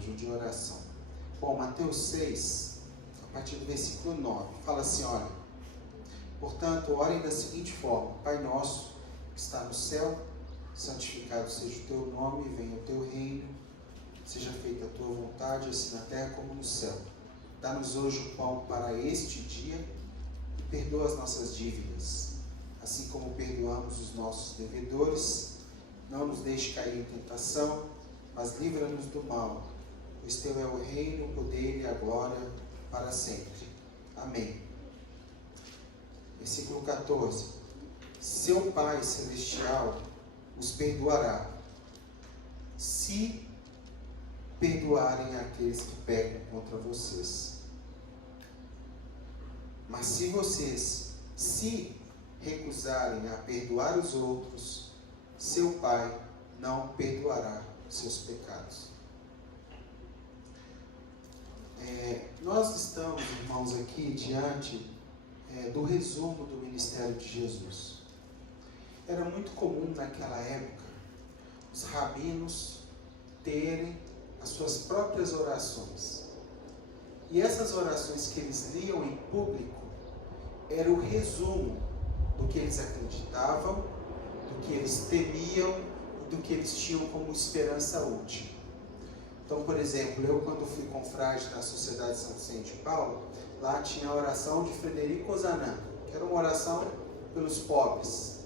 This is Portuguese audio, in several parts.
anjo de oração. Bom, Mateus 6, a partir do versículo 9, fala assim, olha: portanto, orem da seguinte forma: Pai nosso, que está no céu, santificado seja o teu nome, venha o teu reino, seja feita a tua vontade, assim na terra como no céu. Dá-nos hoje o pão para este dia e perdoa as nossas dívidas, assim como perdoamos os nossos devedores. Não nos deixe cair em tentação, mas livra-nos do mal, pois teu é o reino, o poder e a glória para sempre. Amém. Versículo 14. Seu Pai Celestial os perdoará, se perdoarem aqueles que pecam contra vocês. Mas se vocês se recusarem a perdoar os outros, seu Pai não perdoará seus pecados. Nós estamos, irmãos, aqui diante do resumo do ministério de Jesus. Era muito comum naquela época os rabinos terem as suas próprias orações. E essas orações que eles liam em público era o resumo do que eles acreditavam, do que eles temiam e do que eles tinham como esperança última. Então, por exemplo, eu quando fui confrade na Sociedade São Vicente de Paulo, lá tinha a oração de Frederico Ozanam, que era uma oração pelos pobres.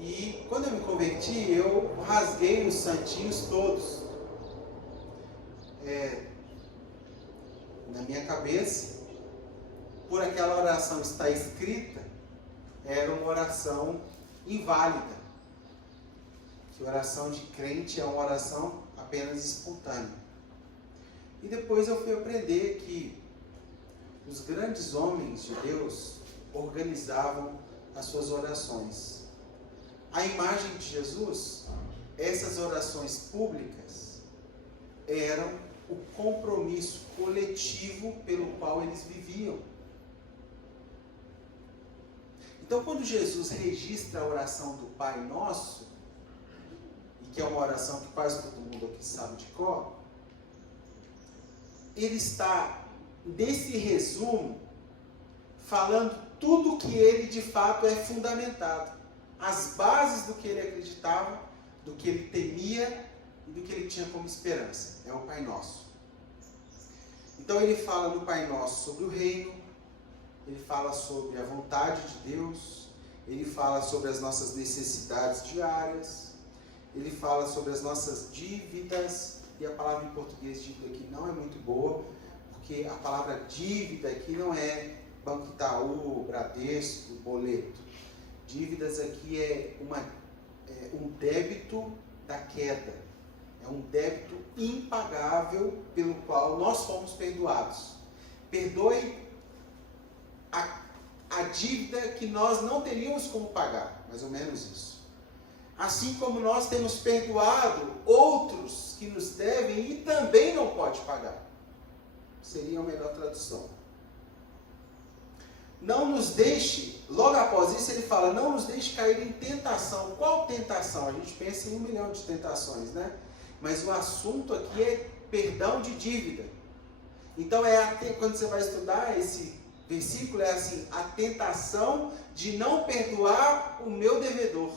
E quando eu me converti, eu rasguei os santinhos todos. Na minha cabeça, por aquela oração estar escrita, era uma oração inválida. Que oração de crente é uma oração apenas espontânea. E depois eu fui aprender que os grandes homens de Deus organizavam as suas orações. A imagem de Jesus, essas orações públicas, eram o compromisso coletivo pelo qual eles viviam. Então, quando Jesus registra a oração do Pai Nosso, e que é uma oração que quase todo mundo aqui sabe de cor, ele está, nesse resumo, falando tudo que ele de fato é fundamentado. As bases do que ele acreditava, do que ele temia e do que ele tinha como esperança. É o Pai Nosso. Então ele fala no Pai Nosso sobre o reino, ele fala sobre a vontade de Deus, ele fala sobre as nossas necessidades diárias, ele fala sobre as nossas dívidas, e a palavra em português dívida aqui não é muito boa, porque a palavra dívida aqui não é Banco Itaú, Bradesco, boleto. Dívidas aqui é um débito da queda, é um débito impagável pelo qual nós fomos perdoados. Perdoe a dívida que nós não teríamos como pagar, mais ou menos isso. Assim como nós temos perdoado outros que nos devem e também não pode pagar. Seria a melhor tradução. Não nos deixe, logo após isso ele fala, não nos deixe cair em tentação. Qual tentação? A gente pensa em 1 milhão de tentações, né? Mas o assunto aqui é perdão de dívida. Então, quando você vai estudar esse versículo, é assim, a tentação de não perdoar o meu devedor.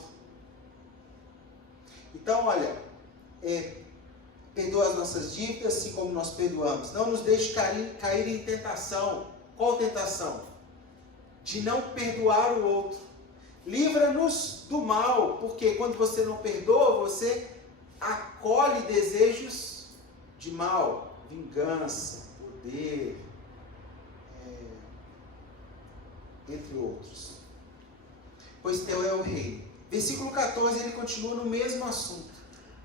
Então, olha, perdoa as nossas dívidas, assim como nós perdoamos. Não nos deixe cair em tentação. Qual tentação? De não perdoar o outro. Livra-nos do mal, porque quando você não perdoa, você acolhe desejos de mal, vingança, poder, entre outros. Pois teu é o reino. Versículo 14, ele continua no mesmo assunto,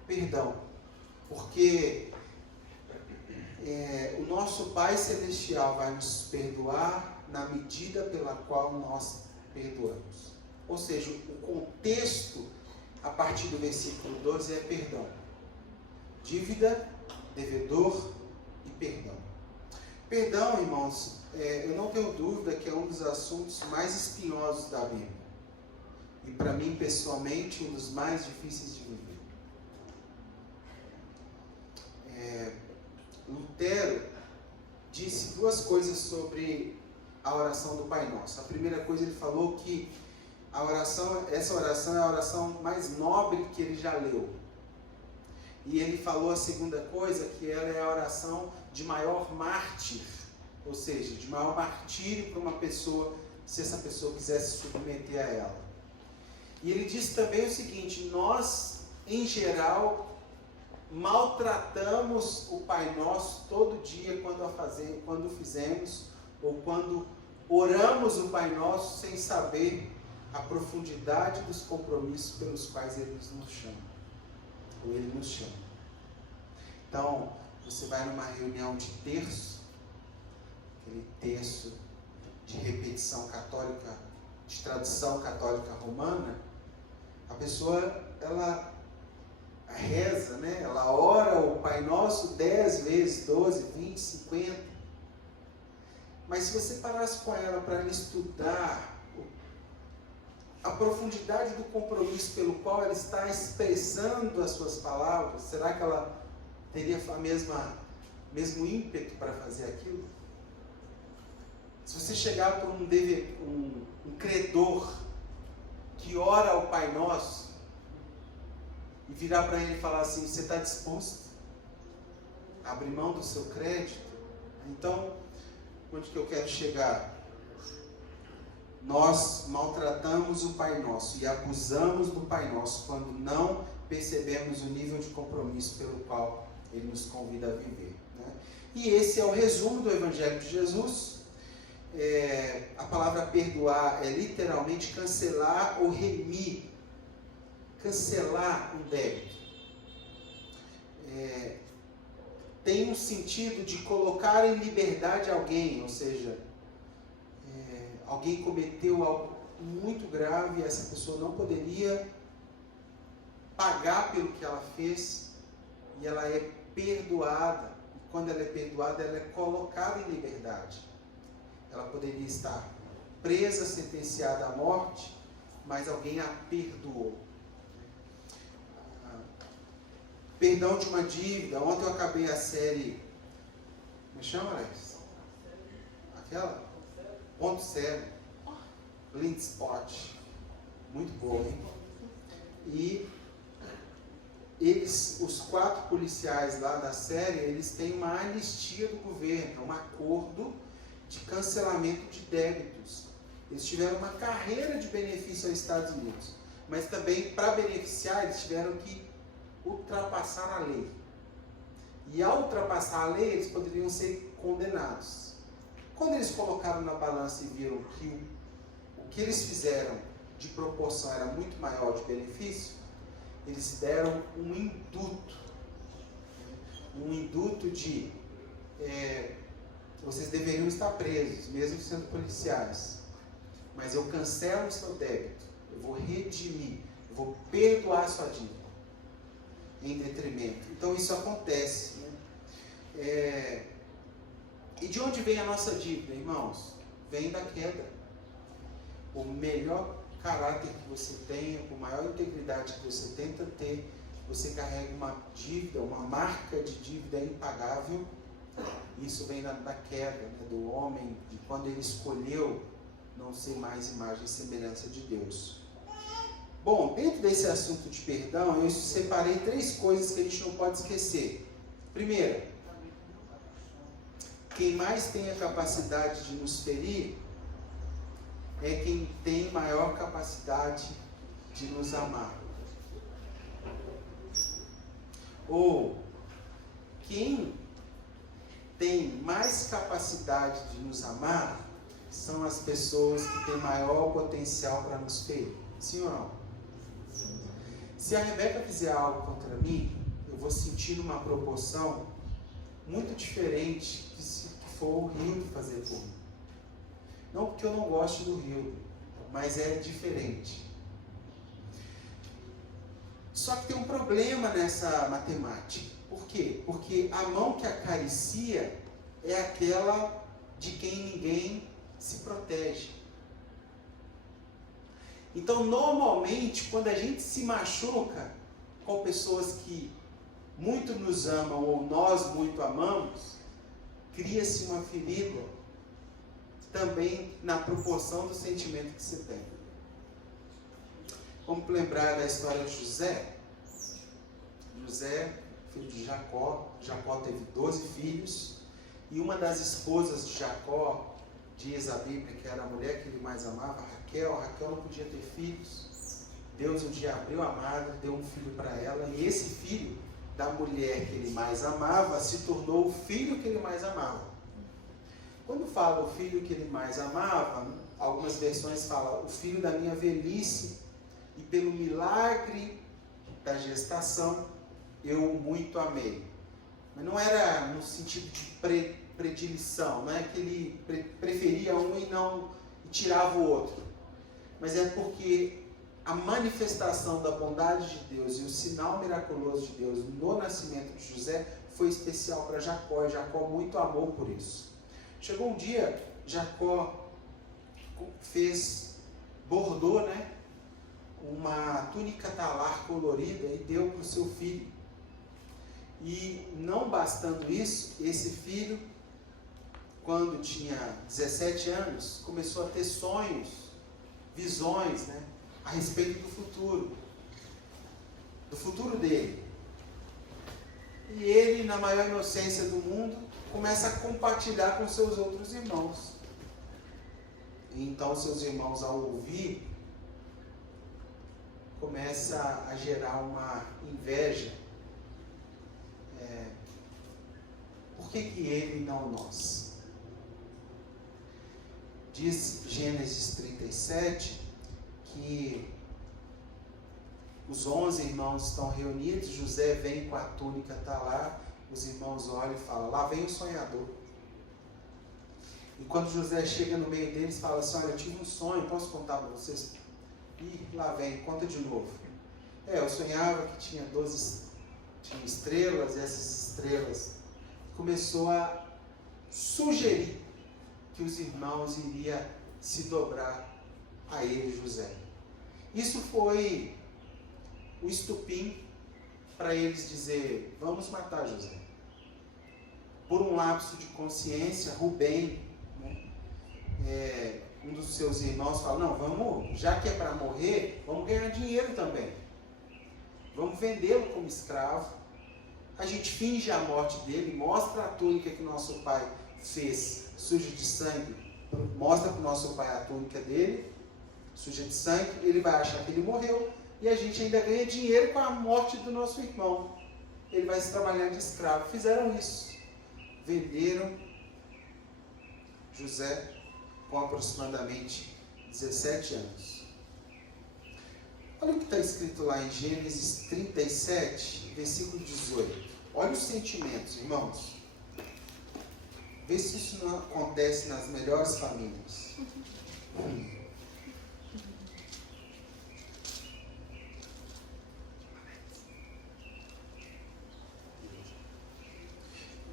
perdão, porque o nosso Pai Celestial vai nos perdoar na medida pela qual nós perdoamos. Ou seja, o contexto, a partir do versículo 12, é perdão. Dívida, devedor e perdão. Perdão, irmãos, eu não tenho dúvida que é um dos assuntos mais espinhosos da Bíblia. E para mim, pessoalmente, um dos mais difíceis de viver. Lutero disse duas coisas sobre a oração do Pai Nosso. A primeira coisa, ele falou que essa oração é a oração mais nobre que ele já leu. E ele falou a segunda coisa, que ela é a oração de maior mártir, ou seja, de maior martírio para uma pessoa, se essa pessoa quiser se submeter a ela. E ele disse também o seguinte: nós, em geral, maltratamos o Pai Nosso todo dia quando fizemos, ou quando oramos o Pai Nosso sem saber a profundidade dos compromissos pelos quais Ele nos chama. Ou Ele nos chama. Então, você vai numa reunião de terço, aquele terço de repetição católica, de tradição católica romana, a pessoa, ela reza, né? Ela ora o Pai Nosso 10 vezes, 12, 20, 50. Mas se você parasse com ela para ela estudar a profundidade do compromisso pelo qual ela está expressando as suas palavras, será que ela teria mesmo ímpeto para fazer aquilo? Se você chegar para um credor que ora ao Pai Nosso e virar para ele e falar assim: você está disposto a abrir mão do seu crédito? Então, onde que eu quero chegar? Nós maltratamos o Pai Nosso e abusamos do Pai Nosso quando não percebemos o nível de compromisso pelo qual Ele nos convida a viver, né? E esse é o resumo do Evangelho de Jesus. A palavra perdoar é literalmente cancelar ou remir, cancelar um débito. Tem um sentido de colocar em liberdade alguém, ou seja, alguém cometeu algo muito grave e essa pessoa não poderia pagar pelo que ela fez, e ela é perdoada. E quando ela é perdoada, ela é colocada em liberdade. Ela poderia estar presa, sentenciada à morte, mas alguém a perdoou. Perdão de uma dívida. Ontem eu acabei a série... Como chama, Alex? Aquela? Ponto Cego. Blind Spot. Muito boa, hein? E os 4 policiais lá da série, eles têm uma anistia do governo, um acordo de cancelamento de débitos. Eles tiveram uma carreira de benefício aos Estados Unidos, mas também, para beneficiar, eles tiveram que ultrapassar a lei. E ao ultrapassar a lei, eles poderiam ser condenados. Quando eles colocaram na balança e viram que o que eles fizeram de proporção era muito maior de benefício, eles deram um induto de vocês deveriam estar presos, mesmo sendo policiais, mas eu cancelo o seu débito, eu vou redimir, eu vou perdoar a sua dívida, em detrimento. Então isso acontece, né? E de onde vem a nossa dívida, irmãos? Vem da queda. O melhor caráter que você tenha, com maior integridade que você tenta ter, você carrega uma dívida, uma marca de dívida impagável. Isso vem da queda, né, do homem, de quando ele escolheu não ser mais imagem e semelhança de Deus. Bom, dentro desse assunto de perdão, eu separei 3 coisas que a gente não pode esquecer. Primeira, quem mais tem a capacidade de nos ferir é quem tem maior capacidade de nos amar. Ou quem tem mais capacidade de nos amar são as pessoas que têm maior potencial para nos ferir. Sim ou não? Se a Rebeca fizer algo contra mim, eu vou sentir numa proporção muito diferente de se for o Rio fazer por mim. Não porque eu não gosto do Rio, mas é diferente. Só que tem um problema nessa matemática. Por quê? Porque a mão que acaricia é aquela de quem ninguém se protege. Então, normalmente, quando a gente se machuca com pessoas que muito nos amam ou nós muito amamos, cria-se uma ferida também na proporção do sentimento que se tem. Vamos lembrar da história de José? José, filho de Jacó. Jacó teve 12 filhos. E uma das esposas de Jacó, diz a Bíblia que era a mulher que ele mais amava, Raquel. Raquel não podia ter filhos. Deus um dia abriu a madre, deu um filho para ela. E esse filho da mulher que ele mais amava se tornou o filho que ele mais amava. Quando fala o filho que ele mais amava, algumas versões falam o filho da minha velhice, e pelo milagre da gestação eu o muito amei. Mas não era no sentido de predileção, não é que ele preferia um e não tirava o outro, mas é porque a manifestação da bondade de Deus e o sinal miraculoso de Deus no nascimento de José foi especial para Jacó, e Jacó muito amou por isso. Chegou um dia, Jacó bordou, uma túnica talar colorida e deu para o seu filho. E não bastando isso, esse filho, quando tinha 17 anos, começou a ter sonhos, visões, a respeito do futuro dele. E ele, na maior inocência do mundo, começa a compartilhar com seus outros irmãos. E então seus irmãos, ao ouvir, começa a gerar uma inveja. Por que ele e não nós? Diz Gênesis 37 que os 11 irmãos estão reunidos, José vem com a túnica talar, os irmãos olham e falam, lá vem o sonhador. E quando José chega no meio deles, fala assim, olha, eu tive um sonho, posso contar para vocês? E lá vem, conta de novo. Eu sonhava que tinha 12 estrelas, e essas estrelas começou a sugerir que os irmãos iriam se dobrar a ele, José. Isso foi o estupim para eles dizer, vamos matar José. Por um lapso de consciência, Rubem, um dos seus irmãos, fala, não, vamos, já que é para morrer, vamos ganhar dinheiro também. Vamos vendê-lo como escravo. A gente finge a morte dele, mostra a túnica que nosso pai fez, suja de sangue, mostra para o nosso pai a túnica dele, suja de sangue, ele vai achar que ele morreu, e a gente ainda ganha dinheiro com a morte do nosso irmão. Ele vai se trabalhar de escravo. Fizeram isso. Venderam José com aproximadamente 17 anos. Olha o que está escrito lá em Gênesis 37, versículo 18. Olha os sentimentos, irmãos. Vê se isso não acontece nas melhores famílias.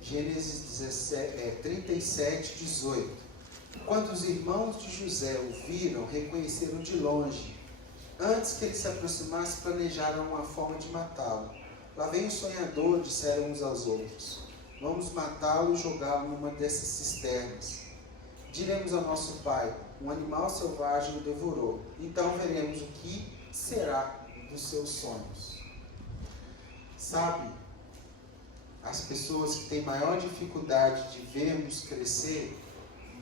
Gênesis 37, 18. Quando os irmãos de José o viram, reconheceram de longe. Antes que ele se aproximasse, planejaram uma forma de matá-lo. Lá vem o sonhador, disseram uns aos outros. Vamos matá-lo e jogá-lo numa dessas cisternas. Diremos ao nosso pai, um animal selvagem o devorou. Então veremos o que será dos seus sonhos. Sabe, as pessoas que têm maior dificuldade de vermos crescer,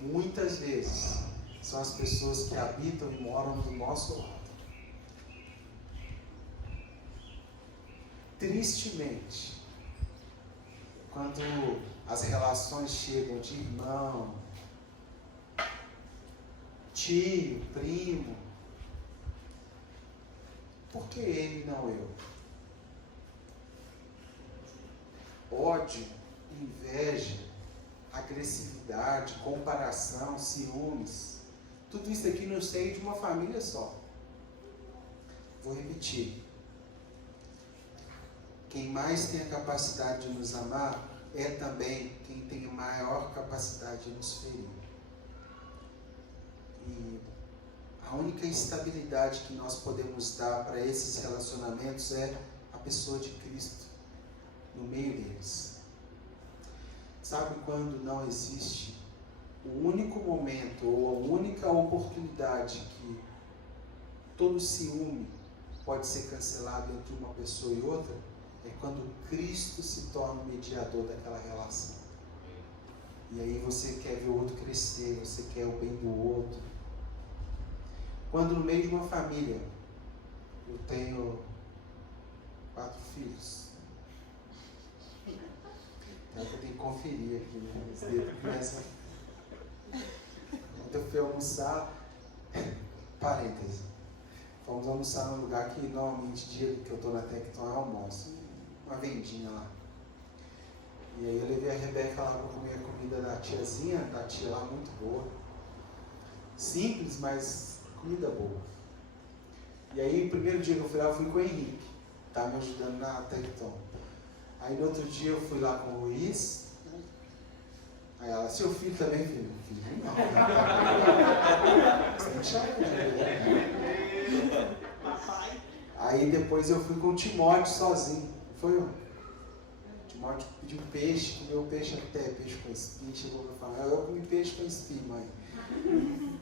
muitas vezes, são as pessoas que habitam e moram do nosso lado. Tristemente, quando as relações chegam de irmão, tio, primo, por que ele não eu? Ódio, inveja, agressividade, comparação, ciúmes, tudo isso aqui no seio de uma família só. Vou repetir. Quem mais tem a capacidade de nos amar é também quem tem a maior capacidade de nos ferir. E a única estabilidade que nós podemos dar para esses relacionamentos é a pessoa de Cristo no meio deles. Sabe quando não existe o único momento ou a única oportunidade que todo ciúme pode ser cancelado entre uma pessoa e outra? É quando Cristo se torna o mediador daquela relação. E aí você quer ver o outro crescer, você quer o bem do outro. Quando no meio de uma família, eu tenho 4 filhos. Então eu tenho que conferir aqui, né? Esse dedo começa. Ontem eu fui almoçar, parênteses, fomos almoçar num lugar que normalmente dia que eu estou na Tecton é almoço, uma vendinha lá. E aí eu levei a Rebeca lá para comer a comida da tiazinha, da tia lá, muito boa. Simples, mas comida boa. E aí o primeiro dia que eu fui lá, eu fui com o Henrique, tá me ajudando na Tecton. Aí no outro dia eu fui lá com o Luiz. Aí ela, seu filho também, filho? Filho não. Você não chama, né? Aí depois eu fui com o Timóteo sozinho. Foi eu. O Timóteo pediu peixe, comeu peixe até, peixe com espinho, chegou pra falar, eu comi peixe com espinho, mãe.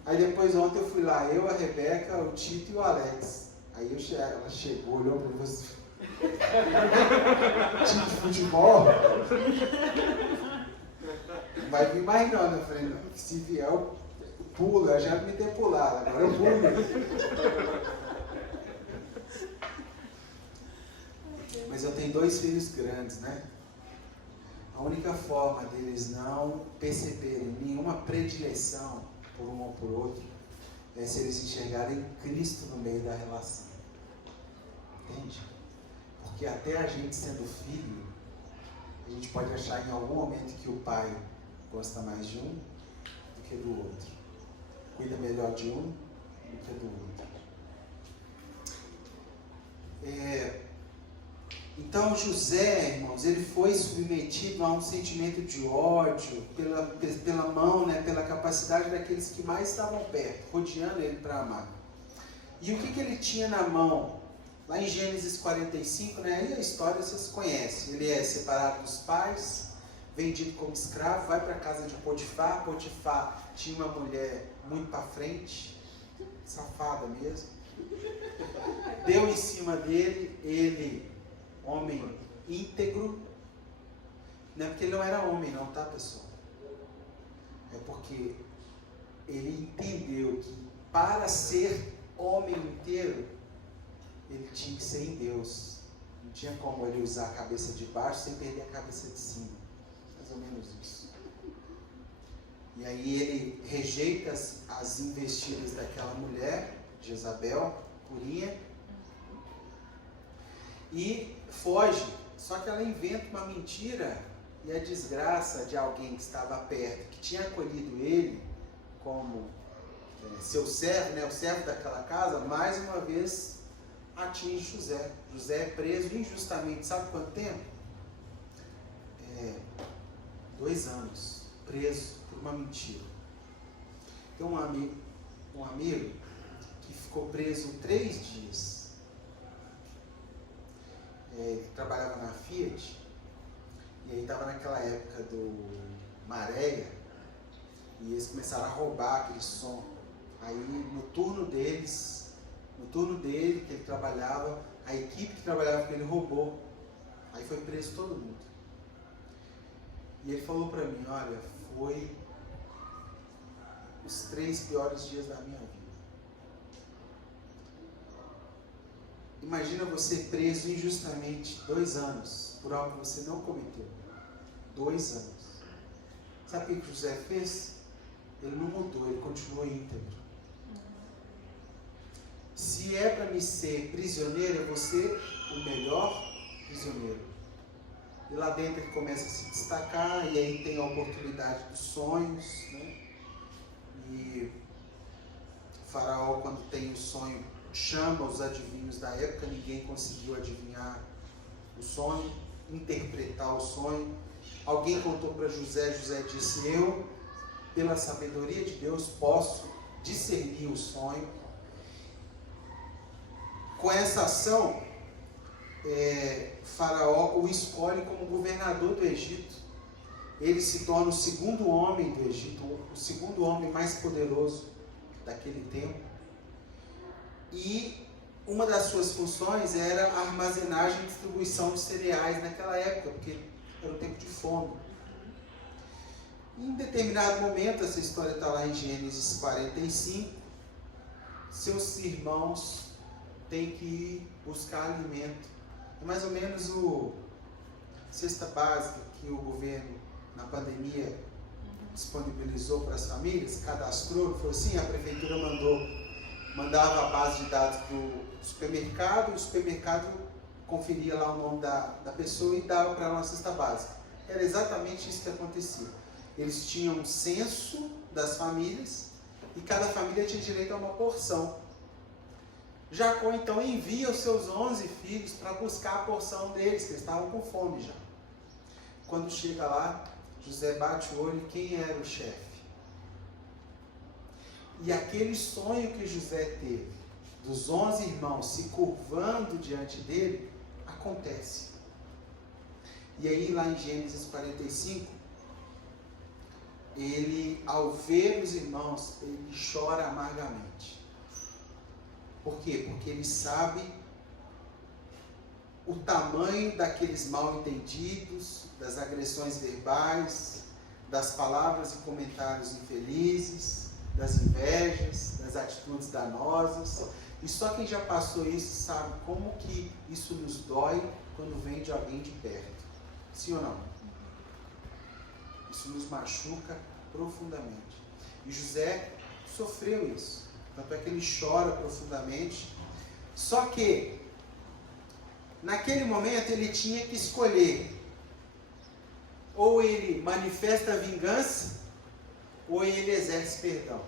Aí depois ontem eu fui lá, eu, a Rebeca, o Tito e o Alex. Aí ela chegou, olhou pra mim e falou assim, time de futebol? Não vai vir mais não, né? Eu falei, não, se vier eu pulo, eu já me ter pulado, agora eu pulo. Mas eu tenho 2 filhos grandes, né? A única forma deles não perceberem nenhuma predileção por um ou por outro é se eles enxergarem Cristo no meio da relação. Entende? Porque até a gente sendo filho, a gente pode achar em algum momento que o pai gosta mais de um do que do outro. Cuida melhor de um do que do outro. Então José, irmãos, ele foi submetido a um sentimento de ódio pela mão, né, pela capacidade daqueles que mais estavam perto, rodeando ele para amar. E o que ele tinha na mão? Lá em Gênesis 45, né, aí a história vocês conhecem. Ele é separado dos pais, vendido como escravo, vai para a casa de Potifar. Potifar tinha uma mulher muito para frente, safada mesmo. Deu em cima dele, ele, homem íntegro. Não é porque ele não era homem não, tá, pessoal? É porque ele entendeu que para ser homem inteiro, ele tinha que ser em Deus. Não tinha como ele usar a cabeça de baixo sem perder a cabeça de cima. Mais ou menos isso. E aí ele rejeita as investidas daquela mulher, Jezabel, purinha, e foge. Só que ela inventa uma mentira e a desgraça de alguém que estava perto, que tinha acolhido ele como seu servo, né, o servo daquela casa, mais uma vez atinge José. José é preso injustamente, sabe quanto tempo? 2 anos, preso por uma mentira. Tem um amigo que ficou preso 3 dias. Ele trabalhava na Fiat, e aí estava naquela época do Maréia, e eles começaram a roubar aquele som. Aí no turno dele, que ele trabalhava, a equipe que trabalhava com ele roubou. Aí foi preso todo mundo. E ele falou para mim, olha, foi os 3 piores dias da minha vida. Imagina você preso injustamente 2 anos por algo que você não cometeu. 2 anos. Sabe o que José fez? Ele não mudou, ele continuou íntegro. Se é para me ser prisioneiro, eu vou ser o melhor prisioneiro. E lá dentro ele começa a se destacar, e aí tem a oportunidade dos sonhos, né? E o faraó, quando tem o sonho, chama os adivinhos da época, ninguém conseguiu adivinhar o sonho, interpretar o sonho. Alguém contou para José, José disse, eu, pela sabedoria de Deus, posso discernir o sonho. Com essa ação, Faraó o escolhe como governador do Egito. ele se torna o segundo homem do Egito, o segundo homem mais poderoso daquele tempo. E uma das suas funções era a armazenagem e distribuição de cereais naquela época, porque era um tempo de fome. Em determinado momento, essa história está lá em Gênesis 45, seus irmãos têm que ir buscar alimento. É mais ou menos o cesta básica que o governo, na pandemia, disponibilizou para as famílias, cadastrou, falou assim, a prefeitura mandava a base de dados para o supermercado, o supermercado conferia lá o nome da pessoa e dava para ela uma cesta básica. Era exatamente isso que acontecia. Eles tinham um censo das famílias e cada família tinha direito a uma porção. Jacó então envia os seus 11 filhos para buscar a porção deles, que eles estavam com fome já. Quando chega lá, José bate o olho, quem era o chefe? E aquele sonho que José teve, dos 11 irmãos se curvando diante dele, acontece. E aí lá em Gênesis 45, ele, ao ver os irmãos, ele chora amargamente. Por quê? Porque ele sabe o tamanho daqueles mal-entendidos, das agressões verbais, das palavras e comentários infelizes, das invejas, das atitudes danosas. E só quem já passou isso sabe como que isso nos dói quando vem de alguém de perto. Sim ou não? Isso nos machuca profundamente. E José sofreu isso. Tanto é que ele chora profundamente. Só que, naquele momento, ele tinha que escolher. Ou ele manifesta a vingança, ou ele exerce perdão.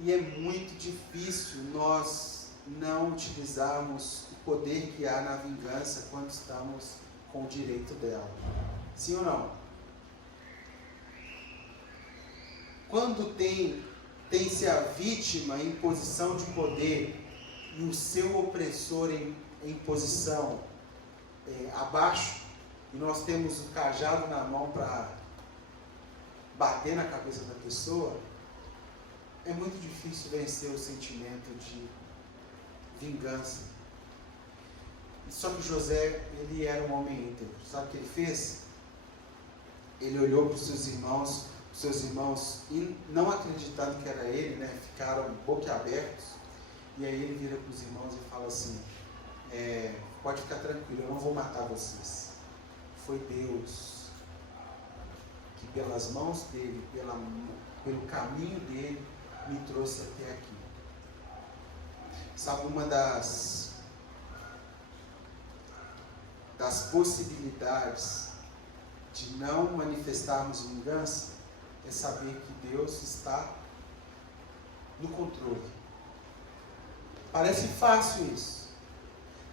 E é muito difícil nós não utilizarmos o poder que há na vingança quando estamos com o direito dela. Sim ou não? Quando tem-se a vítima em posição de poder e o seu opressor em posição abaixo, e nós temos o cajado na mão para bater na cabeça da pessoa, é muito difícil vencer o sentimento de vingança. Só que José, ele era um homem íntegro. Sabe o que ele fez? Ele olhou para os seus irmãos, e não acreditando que era ele, né, ficaram boquiabertos. E aí ele vira para os irmãos e fala assim, pode ficar tranquilo, eu não vou matar vocês. Foi Deus que pelas mãos dele, pelo caminho dele, me trouxe até aqui. Sabe, uma das possibilidades de não manifestarmos vingança é saber que Deus está no controle. Parece fácil isso,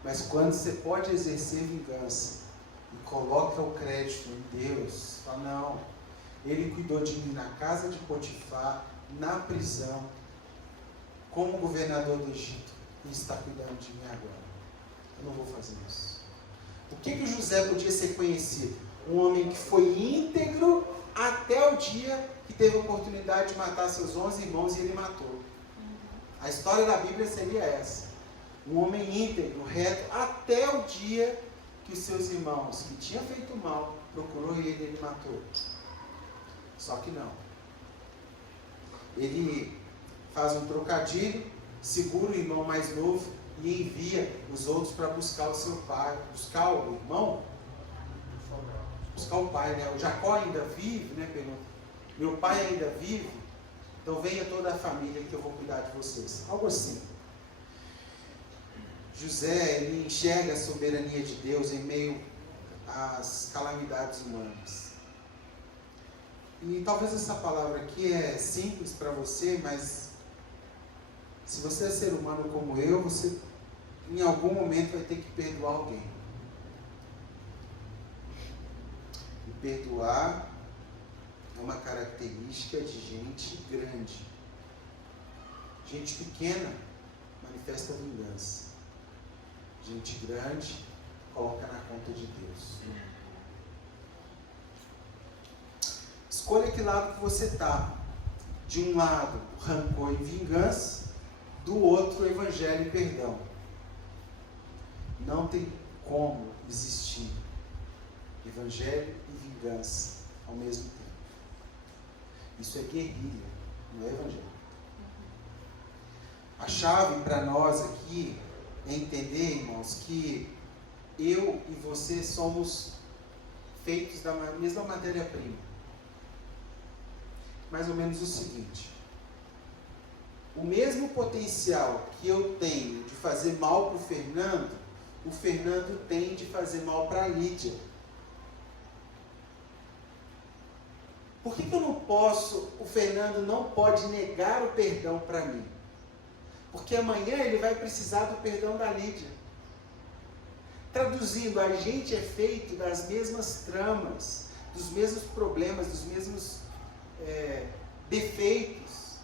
mas quando você pode exercer vingança e coloca o crédito em Deus, fala, não, Ele cuidou de mim na casa de Potifar, na prisão, como governador do Egito, e está cuidando de mim agora. Eu não vou fazer isso. O que José podia ser conhecido? Um homem que foi íntegro até o dia que teve a oportunidade de matar seus 11 irmãos e ele matou. A história da Bíblia seria essa. Um homem íntegro, reto, até o dia que os seus irmãos, que tinham feito mal, procurou ele matou. Só que não. Ele faz um trocadilho, segura o irmão mais novo e envia os outros para buscar o seu pai. Buscar o irmão? Buscar o pai, né? O Jacó ainda vive, né? Pergunta. Meu pai ainda vive? Então venha toda a família que eu vou cuidar de vocês. Algo assim. José, ele enxerga a soberania de Deus em meio às calamidades humanas. E talvez essa palavra aqui é simples para você, mas se você é ser humano como eu, você em algum momento vai ter que perdoar alguém. E perdoar é uma característica de gente grande. Gente pequena manifesta vingança. Gente grande coloca na conta de Deus. Escolha que lado que você está. De um lado, rancor e vingança, do outro, o evangelho e perdão. Não tem como existir evangelho e vingança ao mesmo tempo. Isso é guerrilha, não é evangelho. A chave para nós aqui é entender, irmãos, que eu e você somos feitos da mesma matéria-prima. Mais ou menos o seguinte: o mesmo potencial que eu tenho de fazer mal para o Fernando tem de fazer mal para a Lídia. Por que eu não posso, o Fernando não pode negar o perdão para mim? Porque amanhã ele vai precisar do perdão da Lídia. Traduzindo, a gente é feito das mesmas tramas, dos mesmos problemas, dos mesmos defeitos.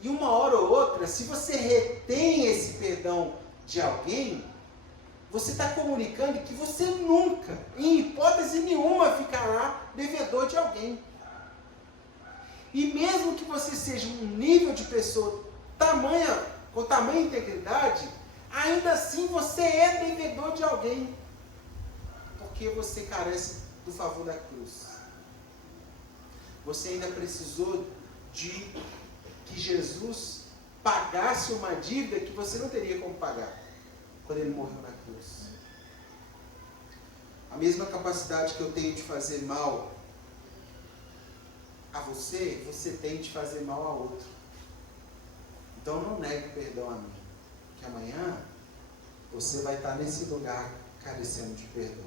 E uma hora ou outra, se você retém esse perdão de alguém, você está comunicando que você nunca, em hipótese nenhuma, ficará devedor de alguém. E mesmo que você seja um nível de pessoa com tamanha integridade, ainda assim você é devedor de alguém, porque você carece do favor da cruz. Você ainda precisou de que Jesus pagasse uma dívida que você não teria como pagar quando ele morreu na cruz. A mesma capacidade que eu tenho de fazer mal a você, você tem de fazer mal a outro. Então não negue perdão a mim, que amanhã você vai estar nesse lugar carecendo de perdão.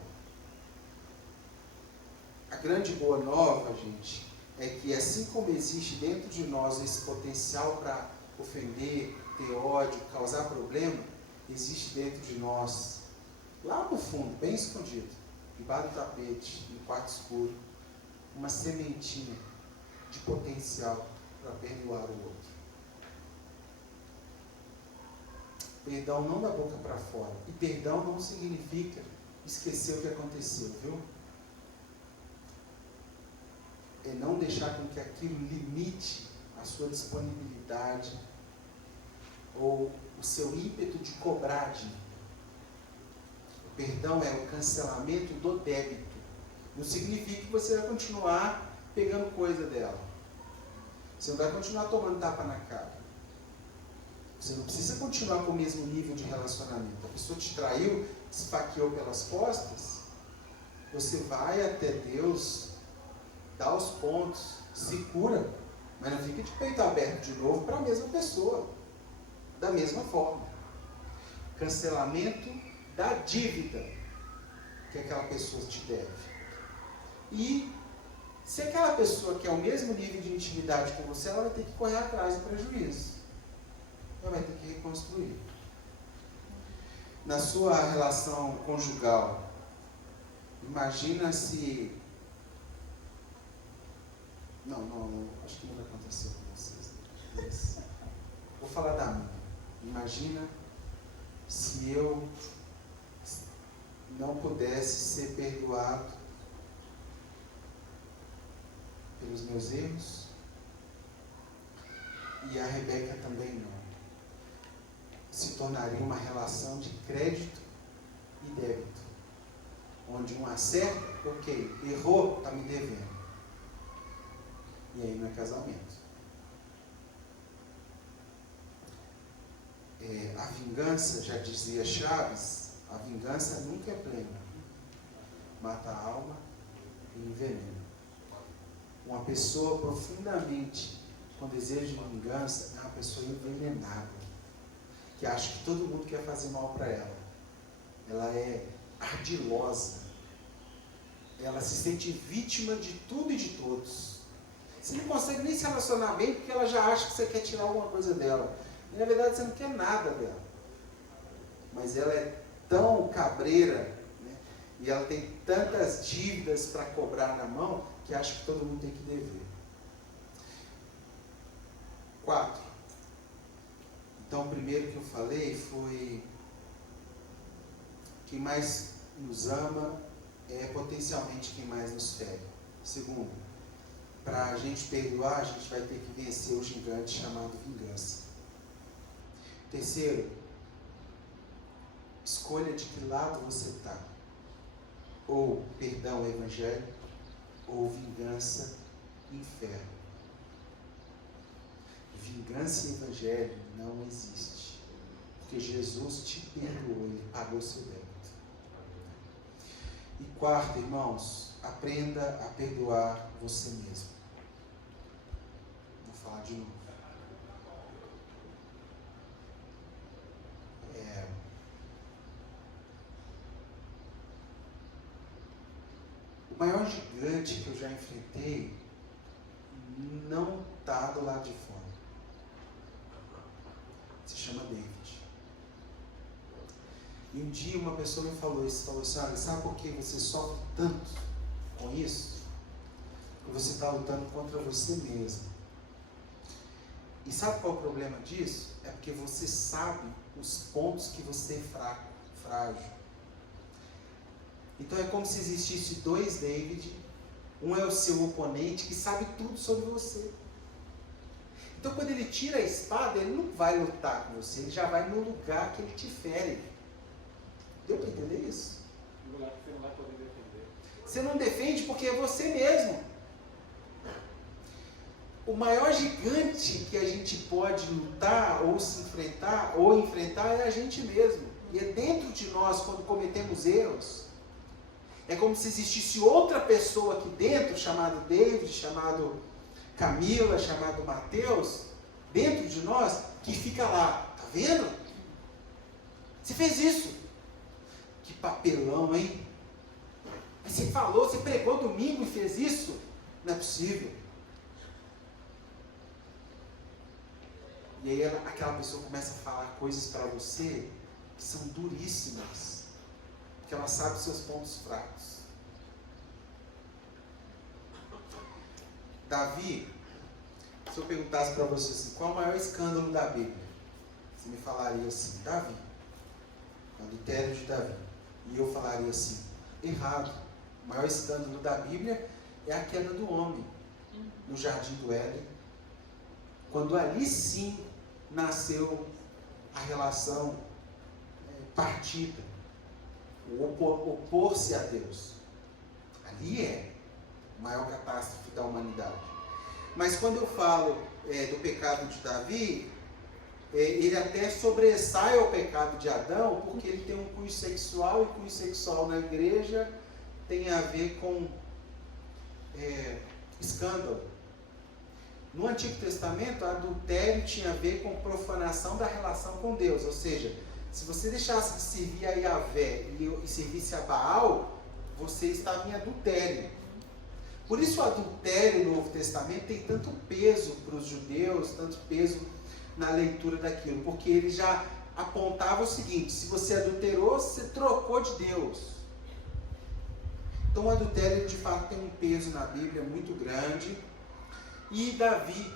A grande boa nova, gente, é que assim como existe dentro de nós esse potencial para ofender, ter ódio, causar problema, existe dentro de nós, lá no fundo, bem escondido, debaixo do tapete, no quarto escuro, uma sementinha de potencial para perdoar o outro. Perdão não da boca para fora. E perdão não significa esquecer o que aconteceu, viu? É não deixar com que aquilo limite a sua disponibilidade ou o seu ímpeto de cobrar de. O perdão é o cancelamento do débito. Não significa que você vai continuar pegando coisa dela. Você não vai continuar tomando tapa na cara. Você não precisa continuar com o mesmo nível de relacionamento. A pessoa te traiu, te esfaqueou pelas costas. Você vai até Deus, dá os pontos, se cura, mas não fica de peito aberto de novo para a mesma pessoa. Da mesma forma. Cancelamento da dívida que aquela pessoa te deve. E se aquela pessoa quer o mesmo nível de intimidade com você, ela vai ter que correr atrás do prejuízo. Ela vai ter que reconstruir. Na sua relação conjugal, imagina se... Não, acho que não vai acontecer com vocês. Vou falar da minha. Imagina se eu não pudesse ser perdoado pelos meus erros e a Rebeca também não. Se tornaria uma relação de crédito e débito, onde um acerta, ok, errou, está me devendo. E aí não é casamento. A vingança, já dizia Chaves, a vingança nunca é plena. Mata a alma e envenena. Uma pessoa profundamente com desejo de vingança é uma pessoa envenenada, que acha que todo mundo quer fazer mal para ela. Ela é ardilosa. Ela se sente vítima de tudo e de todos. Você não consegue nem se relacionar bem porque ela já acha que você quer tirar alguma coisa dela. E na verdade você não quer nada dela. Mas ela é tão cabreira, né? E ela tem tantas dívidas para cobrar na mão, que acha que todo mundo tem que dever. 4. Então, o primeiro que eu falei foi: quem mais nos ama é potencialmente quem mais nos fere. Segundo, para a gente perdoar, a gente vai ter que vencer o gigante chamado vingança. Terceiro, escolha de que lado você está. Ou perdão, evangelho, ou vingança, inferno. Vingança e evangelho não existe. Porque Jesus te perdoou, Ele pagou seu débito. E quarto, irmãos, aprenda a perdoar você mesmo. Vou falar de novo. O maior gigante que eu já enfrentei não está do lado de fora. Se chama David. E um dia uma pessoa me falou isso, falou assim, olha, sabe por que você sofre tanto com isso? Porque você está lutando contra você mesmo. E sabe qual é o problema disso? É porque você sabe os pontos que você é fraco, frágil. Então é como se existisse dois David, um é o seu oponente que sabe tudo sobre você. Então quando ele tira a espada, ele não vai lutar com você, ele já vai no lugar que ele te fere. Deu para entender isso? No lugar que você não vai poder defender. Você não defende porque é você mesmo. O maior gigante que a gente pode lutar ou se enfrentar, ou enfrentar é a gente mesmo. E é dentro de nós, quando cometemos erros, é como se existisse outra pessoa aqui dentro, chamado David, chamado Camila, chamado Mateus, dentro de nós, que fica lá, tá vendo? Você fez isso. Que papelão, hein? Você falou, você pregou domingo e fez isso? Não é possível. E aí aquela pessoa começa a falar coisas para você que são duríssimas. Porque ela sabe os seus pontos fracos. Davi, se eu perguntasse para você assim, qual é o maior escândalo da Bíblia? Você me falaria assim, Davi. Adultério de Davi. E eu falaria assim, errado. O maior escândalo da Bíblia é a queda do homem no jardim do Éden. Quando ali sim nasceu a relação partida. O opor-se a Deus. Ali é a maior catástrofe da humanidade. Mas quando eu falo do pecado de Davi, ele até sobressai ao pecado de Adão, porque ele tem um cunho sexual, e cunho sexual na igreja tem a ver com escândalo. No Antigo Testamento, adultério tinha a ver com profanação da relação com Deus, ou seja, se você deixasse de servir a Yahvé e servisse a Baal, você estava em adultério. Por isso o adultério no Novo Testamento tem tanto peso para os judeus, tanto peso na leitura daquilo, porque ele já apontava o seguinte, se você adulterou, você trocou de Deus. Então o adultério de fato tem um peso na Bíblia muito grande. E Davi,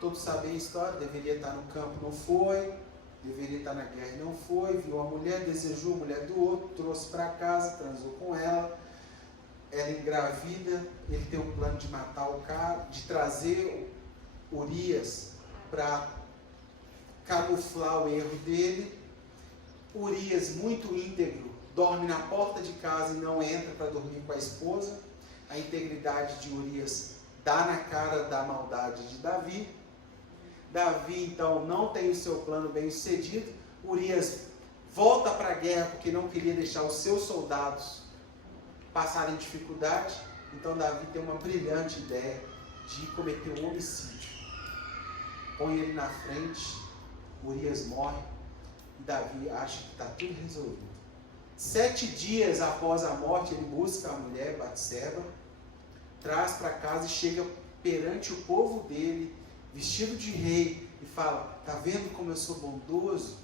todos sabem a história, deveria estar no campo, não foi, deveria estar na guerra, não foi, viu a mulher, desejou a mulher do outro, trouxe para casa, transou com ela, ela engravida, ele tem um plano de matar o cara, de trazer Urias para camuflar o erro dele. Urias, muito íntegro, dorme na porta de casa e não entra para dormir com a esposa. A integridade de Urias dá na cara da maldade de Davi. Davi então não tem o seu plano bem sucedido. Urias volta para a guerra porque não queria deixar os seus soldados passarem dificuldade. Então Davi tem uma brilhante ideia de cometer um homicídio. Põe ele na frente, Urias morre e Davi acha que está tudo resolvido. 7 dias após a morte, ele busca a mulher Batseba, traz para casa e chega perante o povo dele, vestido de rei, e fala, está vendo como eu sou bondoso?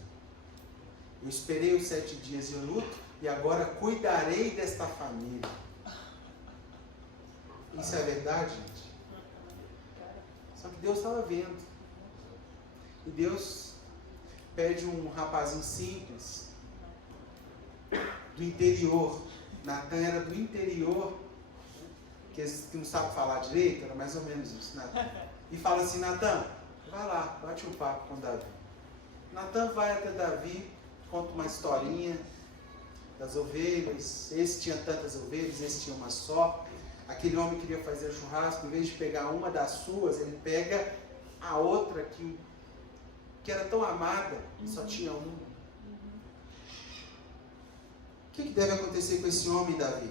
Eu esperei os 7 dias de luto e agora cuidarei desta família. Isso é verdade, gente? Só que Deus estava vendo. E Deus pede um rapazinho simples, do interior. Natan era do interior, que não sabe falar direito, era mais ou menos isso, Natan. E fala assim, Natan, vai lá, bate um papo com Davi. Natan vai até Davi, conta uma historinha das ovelhas. Esse tinha tantas ovelhas, esse tinha uma só. Aquele homem queria fazer churrasco, em vez de pegar uma das suas, ele pega a outra que era tão amada e só tinha uma. O que deve acontecer com esse homem, Davi?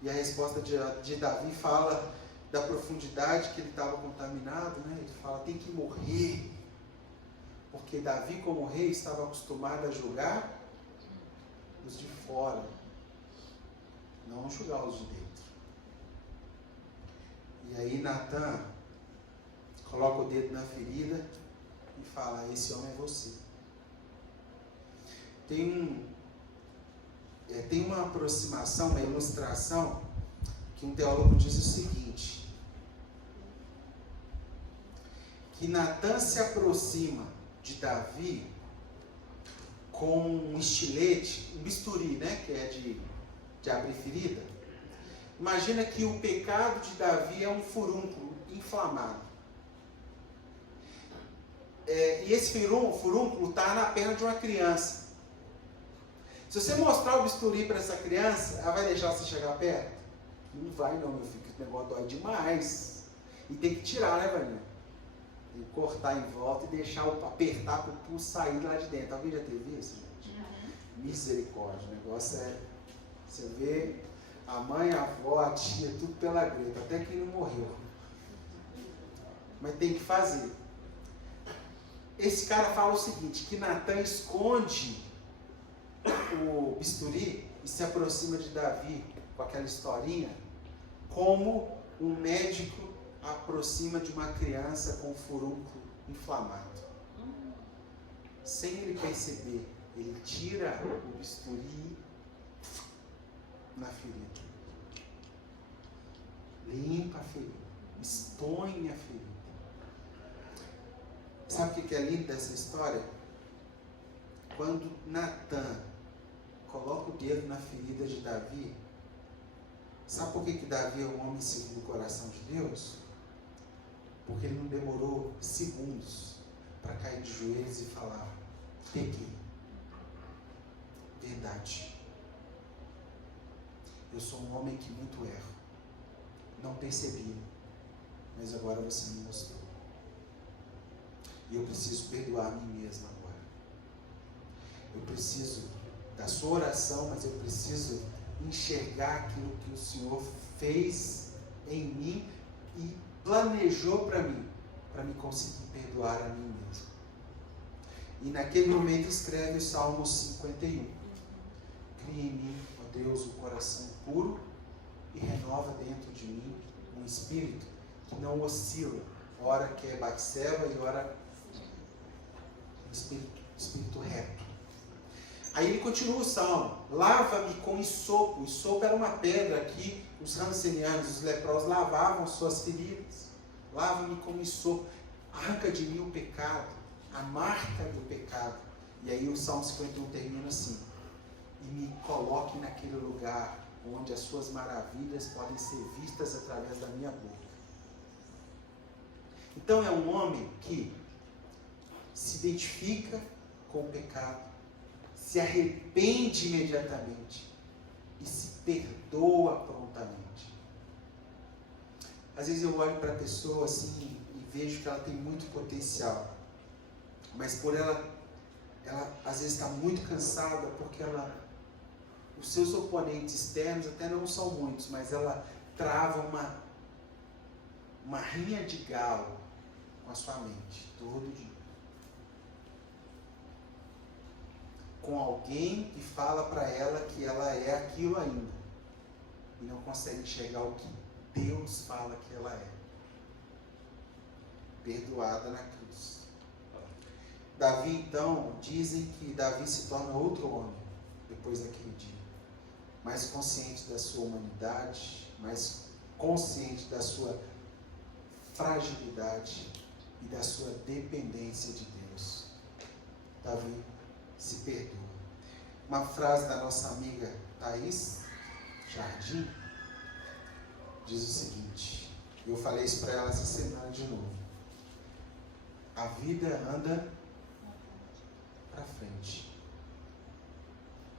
E a resposta de Davi fala da profundidade que ele estava contaminado, né? Ele fala, tem que morrer. Porque Davi, como rei, estava acostumado a julgar os de fora, não julgar os de dentro. E aí Natan coloca o dedo na ferida e fala, esse homem é você. Tem uma aproximação, uma ilustração, que um teólogo diz o seguinte, que Natan se aproxima de Davi com um estilete, um bisturi, né, que é de abrir ferida. Imagina que o pecado de Davi é um furúnculo inflamado. E esse furúnculo está na perna de uma criança. Se você mostrar o bisturi para essa criança, ela vai deixar você chegar perto? Não vai não, meu filho, esse negócio dói demais. E tem que tirar, né, Vaninha? Tem que cortar em volta e deixar apertar para o pulso sair lá de dentro. Alguém já teve isso, gente? Misericórdia, o negócio é... Você vê a mãe, a avó, a tia, tudo pela greta, até quem não morreu. Mas tem que fazer. Esse cara fala o seguinte, que Natan esconde o bisturi e se aproxima de Davi com aquela historinha, como um médico aproxima de uma criança com um furúnculo inflamado. Sem ele perceber, ele tira o bisturi na ferida. Limpa a ferida. Expõe a ferida. Sabe o que é lindo dessa história? Quando Natan coloca o dedo na ferida de Davi, sabe por que Davi é um homem segundo o coração de Deus? Porque ele não demorou segundos para cair de joelhos e falar, pequei. Verdade. Eu sou um homem que muito erro. Não percebi, mas agora você me mostrou. E eu preciso perdoar a mim mesmo agora. Eu preciso da sua oração, mas eu preciso enxergar aquilo que o Senhor fez em mim e planejou para mim conseguir perdoar a mim mesmo. E naquele momento escreve o Salmo 51. Cria em mim, ó Deus, um coração puro e renova dentro de mim um espírito que não oscila, ora que é Batseba e ora espírito reto. Aí ele continua o salmo, lava-me com isopo. O isopo era uma pedra que os rancenianos, os leprosos, lavavam suas feridas. Lava-me com isopo, arranca de mim o pecado, a marca do pecado. E aí o Salmo 51 termina assim, e me coloque naquele lugar onde as suas maravilhas podem ser vistas através da minha boca. Então é um homem que se identifica com o pecado, se arrepende imediatamente e se perdoa prontamente. Às vezes eu olho para a pessoa assim e vejo que ela tem muito potencial, mas por ela às vezes está muito cansada porque os seus oponentes externos até não são muitos, mas ela trava uma rinha de galo com a sua mente todo dia. Com alguém que fala para ela que ela é aquilo ainda e não consegue enxergar o que Deus fala que ela é. Perdoada na cruz. Davi, então, dizem que Davi se torna outro homem depois daquele dia. Mais consciente da sua humanidade, mais consciente da sua fragilidade e da sua dependência de Deus. Davi se perdoa. Uma frase da nossa amiga Thaís Jardim, diz o seguinte, eu falei isso para ela essa semana de novo. A vida anda para frente.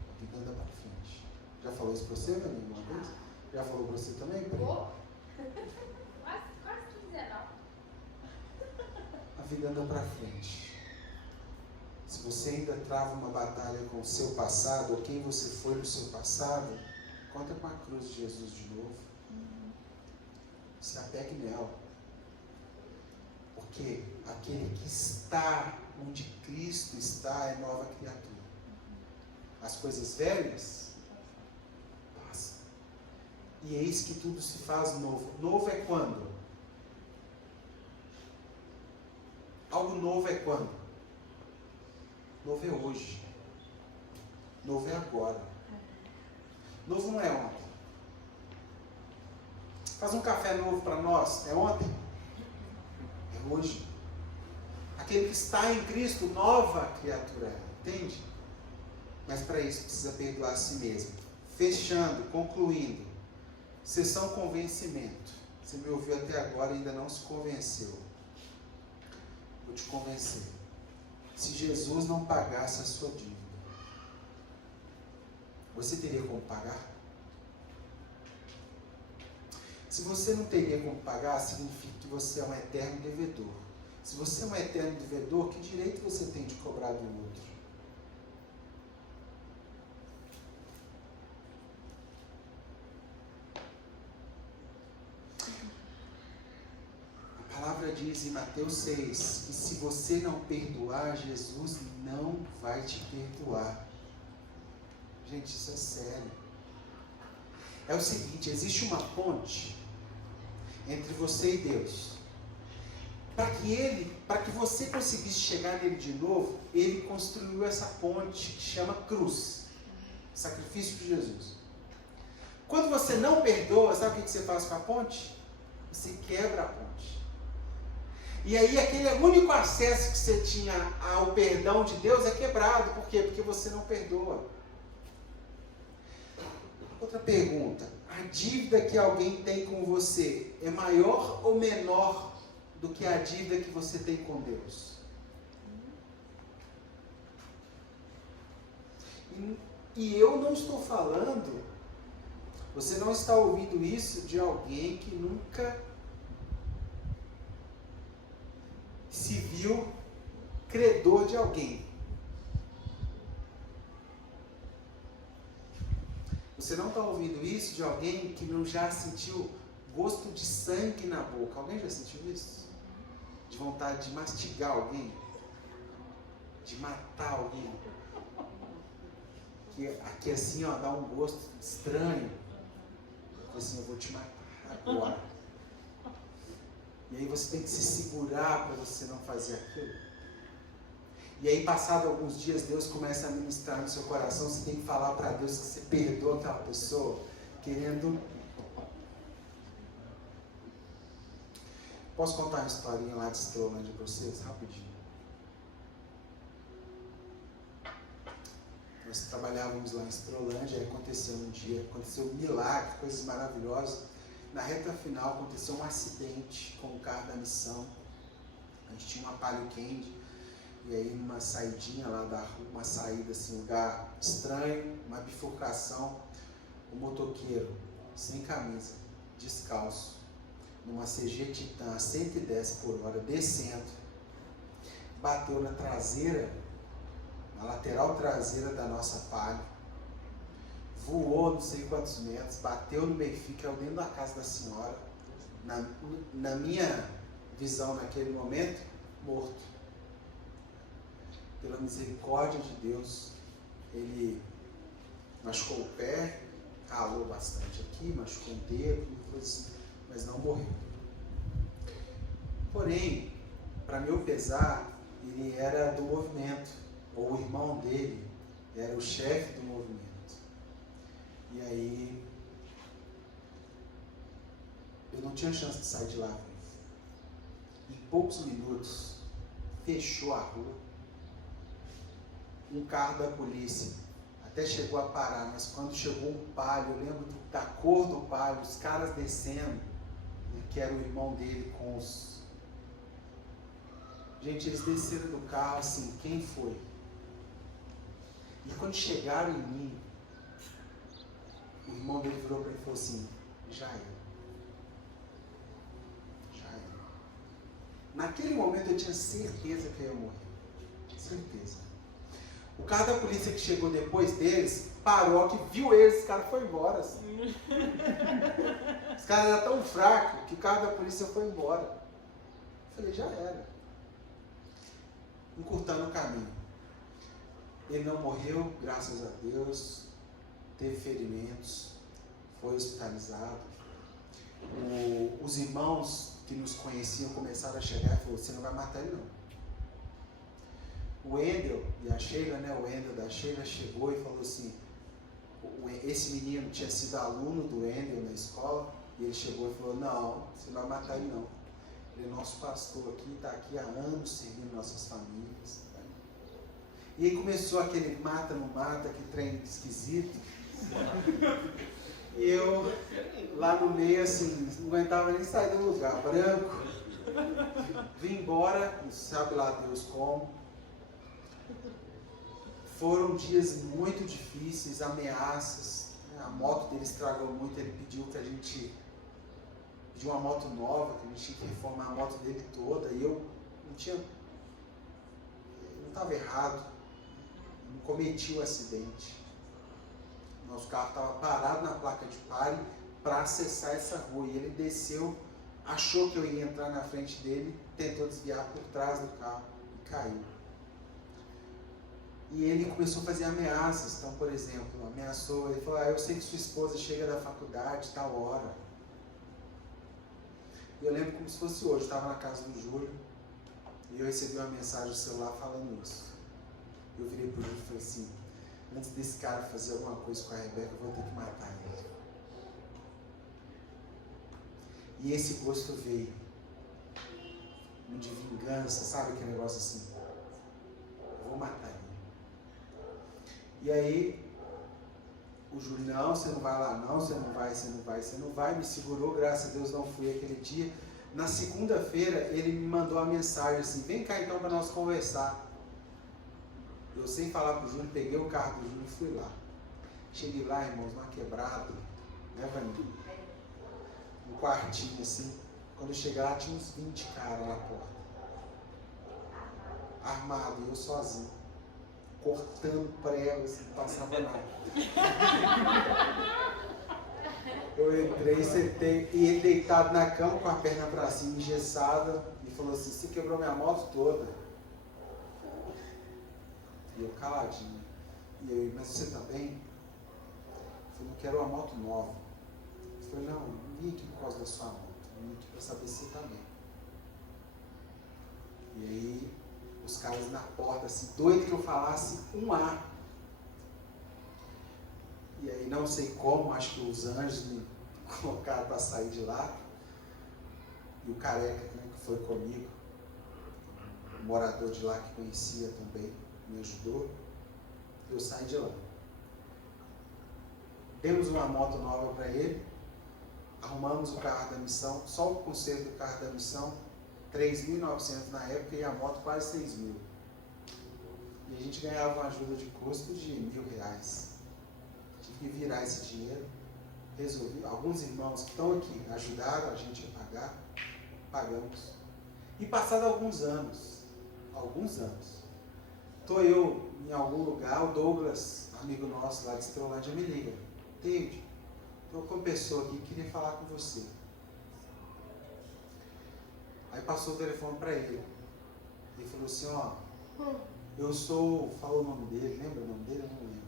A vida anda para frente. Já falou isso para você, Vani, uma vez? Já falou para você também, Pri? Quase que 19. A vida anda para frente. Se você ainda trava uma batalha com o seu passado, ou quem você foi no seu passado, conta com a cruz de Jesus de novo. Se apegue nela. Porque aquele que está onde Cristo está é nova criatura. As coisas velhas passam. E eis que tudo se faz novo. Novo é quando? Algo novo é quando? Novo é hoje. Novo é agora. Novo não é ontem. Faz um café novo para nós, é ontem? É hoje. Aquele que está em Cristo, nova criatura é, entende? Mas para isso precisa perdoar a si mesmo. Fechando, concluindo. Sessão convencimento. Você me ouviu até agora e ainda não se convenceu. Vou te convencer. Se Jesus não pagasse a sua dívida, você teria como pagar? Se você não teria como pagar, significa que você é um eterno devedor. Se você é um eterno devedor, que direito você tem de cobrar do outro? A palavra diz em Mateus 6 que se você não perdoar, Jesus não vai te perdoar. Gente, isso é sério. É o seguinte, existe uma ponte entre você e Deus. Para que você conseguisse chegar nele de novo, ele construiu essa ponte que chama cruz. Sacrifício de Jesus. Quando você não perdoa, sabe o que você faz com a ponte? Você quebra a ponte. E aí aquele único acesso que você tinha ao perdão de Deus é quebrado. Por quê? Porque você não perdoa. Outra pergunta. A dívida que alguém tem com você é maior ou menor do que a dívida que você tem com Deus? E eu não estou falando, você não está ouvindo isso de alguém que nunca se viu credor de alguém. Você não está ouvindo isso de alguém que não já sentiu gosto de sangue na boca. Alguém já sentiu isso? De vontade de mastigar alguém? De matar alguém? Que aqui assim, ó, dá um gosto estranho. Assim, eu vou te matar agora. E aí você tem que se segurar para você não fazer aquilo. E aí, passado alguns dias, Deus começa a ministrar no seu coração. Você tem que falar para Deus que você perdoa aquela pessoa, querendo. Posso contar uma historinha lá de Estrolândia para vocês, rapidinho? Nós trabalhávamos lá em Estrolândia, aí aconteceu um dia, aconteceu um milagre, coisas maravilosas. Na reta final aconteceu um acidente com o carro da missão. A gente tinha uma Palio Candy. E aí numa saidinha lá da rua, uma saída assim, um lugar estranho, uma bifurcação, o motoqueiro, sem camisa, descalço, numa CG Titan a 110 por hora, descendo, bateu na traseira, na lateral traseira da nossa Palio, voou não sei quantos metros, bateu no meio-fio, caiu dentro da casa da senhora, na minha visão naquele momento, morto. Pela misericórdia de Deus, ele machucou o pé, ralou bastante aqui, machucou o dedo, mas não morreu. Porém, para meu pesar, ele era do movimento, ou o irmão dele era o chefe do movimento. E aí, eu não tinha chance de sair de lá. Em poucos minutos, fechou a rua. Um carro da polícia até chegou a parar, mas quando chegou um Palio, eu lembro da cor do Palio, os caras descendo, né, que era o irmão dele com os... Gente, eles desceram do carro assim, quem foi? E quando chegaram em mim, o irmão dele virou para ele e falou assim, já era. Já era. Naquele momento eu tinha certeza que eu ia morrer. Certeza. O carro da polícia que chegou depois deles, parou, que viu eles, esse cara foi embora. Assim. Os caras eram tão fracos que o carro da polícia foi embora. Eu falei, já era. Encurtando o caminho. Ele não morreu, graças a Deus, teve ferimentos, foi hospitalizado. Os irmãos que nos conheciam começaram a chegar e falaram, você não vai matar ele não. O Wendel e a Sheila, né, o Wendel da Sheila chegou e falou assim, esse menino tinha sido aluno do Wendel na escola, e ele chegou e falou, não, você não vai matar ele não. Ele é nosso pastor aqui, está aqui há anos servindo nossas famílias. E aí começou aquele mata, não mata, que trem esquisito. E eu, lá no meio, assim, não aguentava nem sair do lugar, branco. Vim embora, sabe lá Deus como. Foram dias muito difíceis, ameaças. A moto dele estragou muito, ele pediu que a gente... Pediu uma moto nova, que a gente tinha que reformar a moto dele toda. E eu não tinha... Não estava errado. Não cometi o acidente. Nosso carro estava parado na placa de pare para acessar essa rua. E ele desceu, achou que eu ia entrar na frente dele, tentou desviar por trás do carro e caiu. E ele começou a fazer ameaças. Então, por exemplo, ameaçou, ele falou, eu sei que sua esposa chega da faculdade tal hora. E eu lembro como se fosse hoje, eu estava na casa do Júlio e eu recebi uma mensagem no celular falando isso. Eu virei para o Júlio e falei assim, antes desse cara fazer alguma coisa com a Rebeca, eu vou ter que matar ele. E esse gosto veio, de vingança, sabe aquele negócio assim? Eu vou matar ele. E aí, o Júlio, não, você não vai lá não, você não vai, me segurou, graças a Deus não fui aquele dia. Na segunda-feira, ele me mandou uma mensagem assim, vem cá então para nós conversar. Eu, sem falar pro Júlio, peguei o carro do Júlio e fui lá. Cheguei lá, irmãos, uma quebrada, né, Vanilla? Um quartinho assim. Quando eu cheguei lá, tinha uns 20 caras na porta. Armado, e eu sozinho. Cortando prego, assim, não passava nada. Eu entrei, sentei, e ele deitado na cama com a perna pra cima, engessada, e falou assim, você quebrou minha moto toda. E eu caladinho. E eu, mas você tá bem? Eu falei, eu quero uma moto nova. Eu falei, não vim aqui por causa da sua moto, eu vim aqui pra saber se você tá bem. E aí, os caras na porta, assim, doido que eu falasse um A. E aí, não sei como, acho que os anjos me colocaram para sair de lá. E o careca, né, que foi comigo, o morador de lá que conhecia também, me ajudou. Eu saí de lá. Demos uma moto nova para ele, arrumamos o carro da missão, só o conserto do carro da missão, 3.900 na época e a moto quase 6.000. E a gente ganhava uma ajuda de custo de R$1.000. Tive que virar esse dinheiro, resolvi. Alguns irmãos que estão aqui ajudaram a gente a pagar, pagamos. E passado alguns anos, estou eu em algum lugar, o Douglas, amigo nosso lá de Estrolândia, me liga. David, estou com uma pessoa aqui que queria falar com você. Aí passou o telefone para ele. Ele falou assim, ó, eu sou, falou o nome dele, lembra o nome dele? Eu não lembro.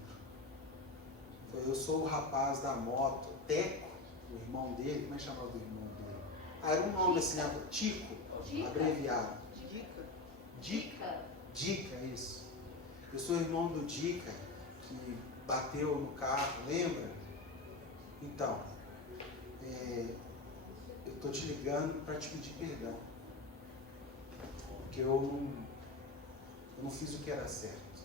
Eu sou o rapaz da moto, Teco, o irmão dele, como é que chamava o irmão dele? Era um nome assim, Tico, abreviado. Dica, isso. Eu sou irmão do Dica, que bateu no carro, lembra? Então, eu estou te ligando para te pedir perdão. Porque eu não fiz o que era certo.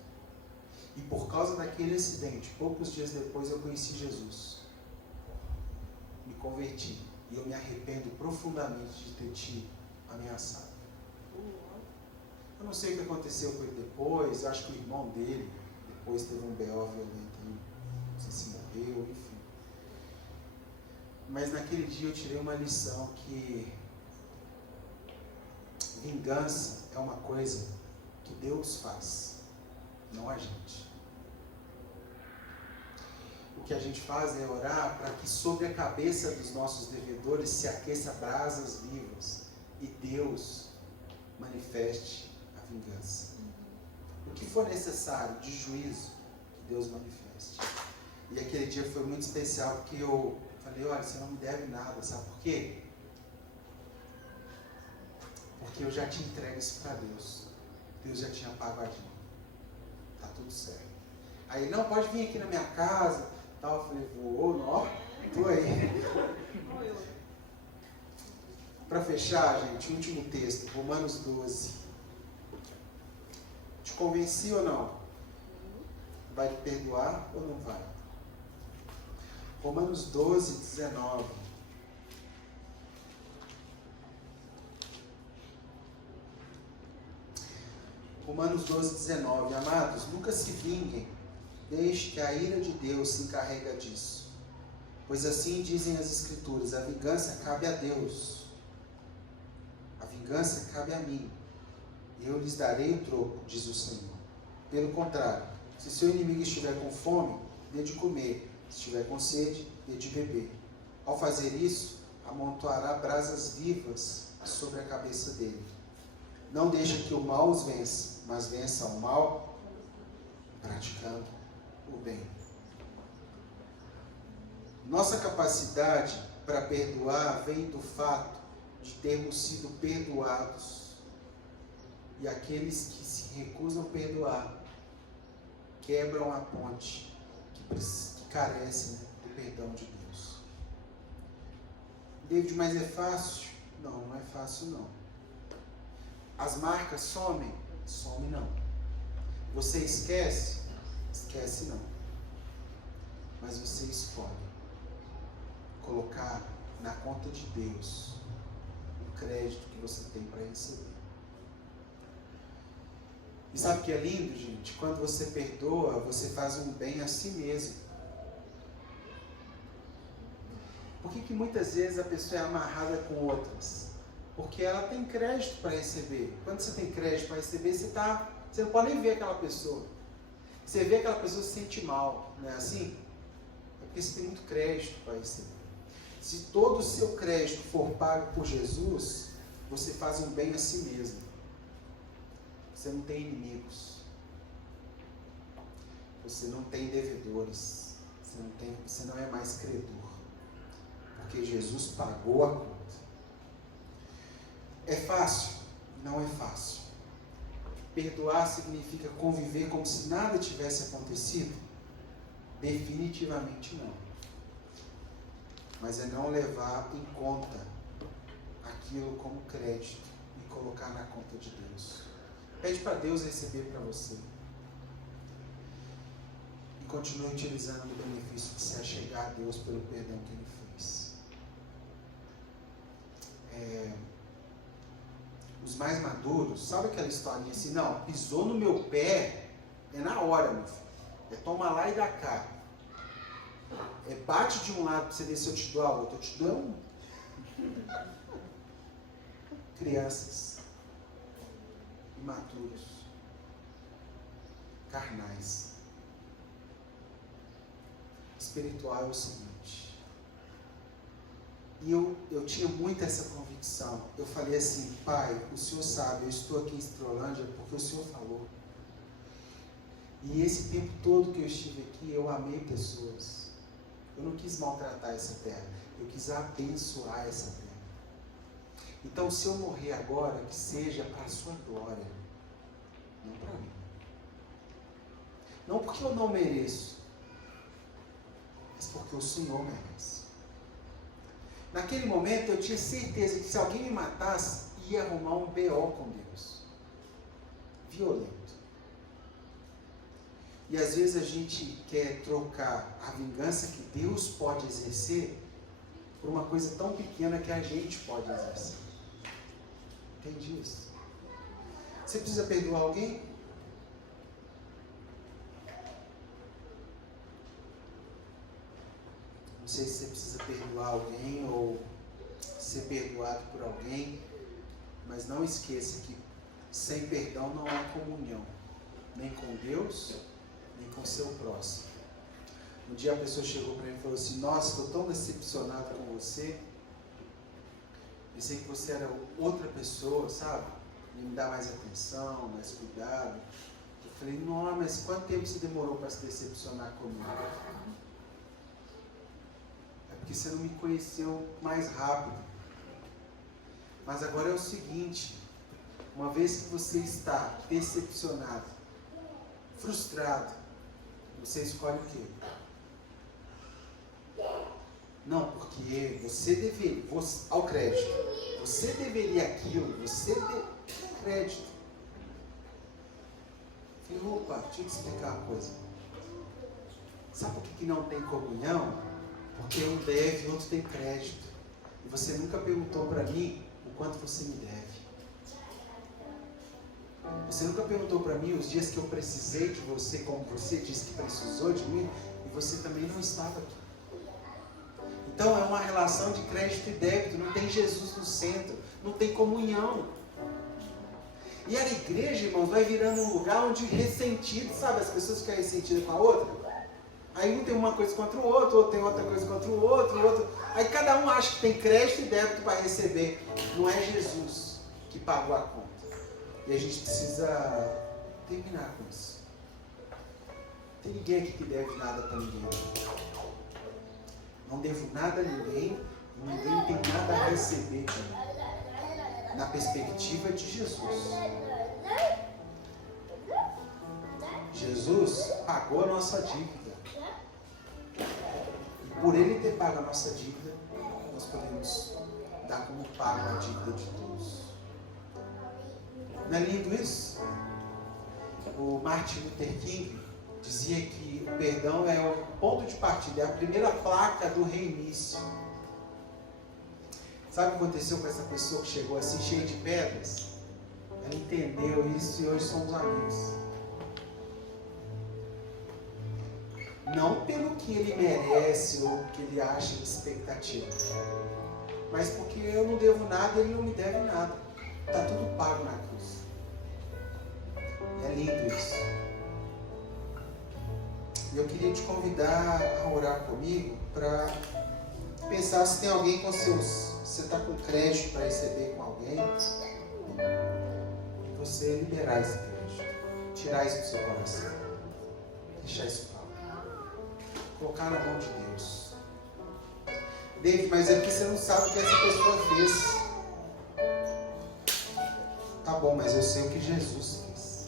E por causa daquele acidente, poucos dias depois eu conheci Jesus. Me converti. E eu me arrependo profundamente de ter te ameaçado. Eu não sei o que aconteceu com ele depois. Acho que o irmão dele depois teve um B.O. violento. Não sei se morreu, enfim. Mas naquele dia eu tirei uma lição que vingança é uma coisa que Deus faz, não a gente. O que a gente faz é orar para que sobre a cabeça dos nossos devedores se aqueça brasas vivas e Deus manifeste a vingança. O que for necessário de juízo, que Deus manifeste. E aquele dia foi muito especial porque eu falei, olha, você não me deve nada, sabe por quê? Porque eu já tinha entregue isso para Deus. Deus já tinha pago a dívida. Tá tudo certo. Aí, não, pode vir aqui na minha casa. Tal. Eu falei, vou, não, tô aí. Para fechar, gente, último texto, Romanos 12. Te convenci ou não? Vai te perdoar ou não vai? Romanos 12, 19. Romanos 12, 19. Amados, nunca se vinguem, deixe que a ira de Deus se encarregue disso. Pois assim dizem as Escrituras, a vingança cabe a Deus. A vingança cabe a mim. E eu lhes darei o troco, diz o Senhor. Pelo contrário, se seu inimigo estiver com fome, dê de comer. Se estiver com sede, dê de beber. Ao fazer isso, amontoará brasas vivas sobre a cabeça dele. Não deixe que o mal os vença, mas vença o mal praticando o bem. Nossa capacidade para perdoar vem do fato de termos sido perdoados. E aqueles que se recusam a perdoar quebram a ponte que carece, né, do perdão de Deus. David, mas é fácil? Não, não é fácil não. As marcas somem? Some não. Você esquece? Esquece não. Mas você escolhe colocar na conta de Deus o crédito que você tem para receber. E sabe o que é lindo, gente? Quando você perdoa, você faz um bem a si mesmo. Por que muitas vezes a pessoa é amarrada com outras? Porque ela tem crédito para receber. Quando você tem crédito para receber, você não pode nem ver aquela pessoa. Você vê aquela pessoa se sente mal, não é assim? É porque você tem muito crédito para receber. Se todo o seu crédito for pago por Jesus, você faz um bem a si mesmo. Você não tem inimigos. Você não tem devedores. Você não é mais credor. Porque Jesus pagou a conta. É fácil? Não é fácil. Perdoar significa conviver como se nada tivesse acontecido? Definitivamente não. Mas é não levar em conta aquilo como crédito e colocar na conta de Deus. Pede para Deus receber para você. E continue utilizando o benefício de se achegar a Deus pelo perdão que Ele fez. Os mais maduros, sabe aquela historinha assim? Não, pisou no meu pé, é na hora, meu filho. É toma lá e dá cá. É bate de um lado para você ver se eu te dou a outra. Eu te dou um. Crianças, imaturos, carnais. Espiritual é o seguinte. E eu tinha muito essa convicção. Eu falei assim, Pai, o Senhor sabe, eu estou aqui em Estrolândia porque o Senhor falou. E esse tempo todo que eu estive aqui, eu amei pessoas. Eu não quis maltratar essa terra. Eu quis abençoar essa terra. Então, se eu morrer agora, que seja para a sua glória. Não para mim. Não porque eu não mereço, mas porque o Senhor merece. Naquele momento eu tinha certeza que se alguém me matasse, ia arrumar um B.O. com Deus. Violento. E às vezes a gente quer trocar a vingança que Deus pode exercer por uma coisa tão pequena que a gente pode exercer. Entende isso? Você precisa perdoar alguém? Não sei se você precisa perdoar alguém ou ser perdoado por alguém, mas não esqueça que sem perdão não há comunhão, nem com Deus, nem com o seu próximo. Um dia a pessoa chegou para mim e falou assim: nossa, estou tão decepcionado com você, pensei que você era outra pessoa, sabe? E me dá mais atenção, mais cuidado. Eu falei: não, mas quanto tempo você demorou para se decepcionar comigo? É porque você não me conheceu mais rápido. Mas agora é o seguinte, uma vez que você está decepcionado, frustrado, você escolhe o quê? Não, porque você deveria, ao crédito, você deveria aquilo, crédito. Falei: opa, deixa eu te explicar uma coisa. Sabe por que não tem comunhão? Porque um deve e outro tem crédito. E você nunca perguntou para mim o quanto você me deve. Você nunca perguntou para mim os dias que eu precisei de você, como você disse que precisou de mim, e você também não estava aqui. Então é uma relação de crédito e débito, não tem Jesus no centro, não tem comunhão. E a igreja, irmãos, vai virando um lugar onde ressentido, sabe? As pessoas ficam ressentidas com a outra. Aí um tem uma coisa contra o outro tem outra coisa contra o outro. Aí cada um acha que tem crédito e débito para receber. Não é Jesus que pagou a conta. E a gente precisa terminar com isso. Não tem ninguém aqui que deve nada para ninguém. Não devo nada a ninguém, ninguém tem nada a receber de mim. Na perspectiva de Jesus. Jesus pagou a nossa dívida. E por Ele ter pago a nossa dívida, nós podemos dar como pago a dívida de todos. Não é lindo isso? O Martin Luther King dizia que o perdão é o ponto de partida, é a primeira placa do reinício. Sabe o que aconteceu com essa pessoa que chegou assim, cheia de pedras? Ela entendeu isso e hoje somos amigos. Não pelo que ele merece ou que ele acha de expectativa, mas porque eu não devo nada e ele não me deve nada. Está tudo pago na cruz. E é lindo isso. E eu queria te convidar a orar comigo para pensar se tem alguém com seus... Você está com crédito para receber com alguém e você liberar esse crédito, tirar isso do seu coração, deixar isso para lá, colocar na mão de Deus. David, mas é porque você não sabe o que essa pessoa fez. Tá bom, mas eu sei o que Jesus fez.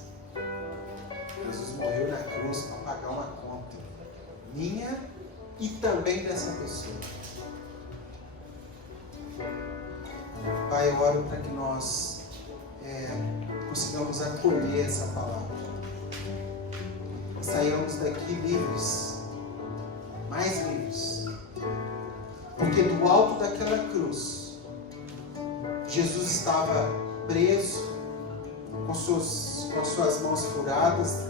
Jesus morreu na cruz para pagar uma conta minha e também dessa pessoa. Pai, eu oro para que nós consigamos acolher essa palavra. Saiamos daqui livres, mais livres. Porque do alto daquela cruz, Jesus estava preso, com suas mãos furadas.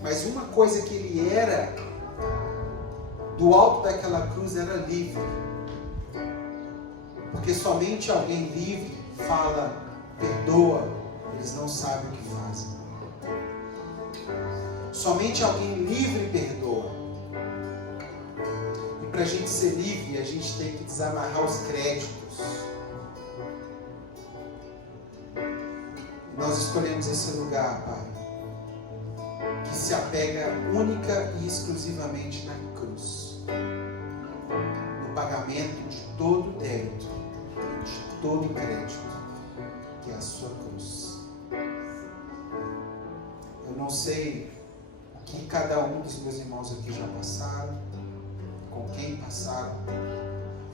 Mas uma coisa que ele era, do alto daquela cruz, era livre. Porque somente alguém livre fala: perdoa, eles não sabem o que fazem. Somente alguém livre perdoa. E para a gente ser livre, a gente tem que desamarrar os créditos. Nós escolhemos esse lugar, Pai, que se apega única e exclusivamente na cruz, no pagamento de todo o débito, de todo o crédito, que é a sua cruz. Eu não sei o que cada um dos meus irmãos aqui já passaram, com quem passaram,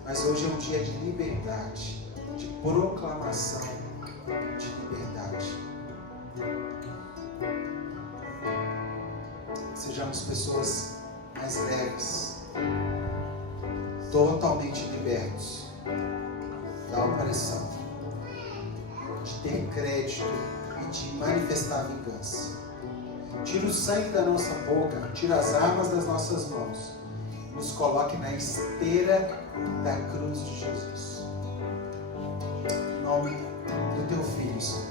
mas hoje é um dia de liberdade, de proclamação de liberdade. sejamos pessoas mais leves, totalmente libertos da opressão, de ter crédito e de manifestar vingança. Tira o sangue da nossa boca, tira as armas das nossas mãos, nos coloque na esteira da cruz de Jesus. Em nome do teu Filho, Senhor.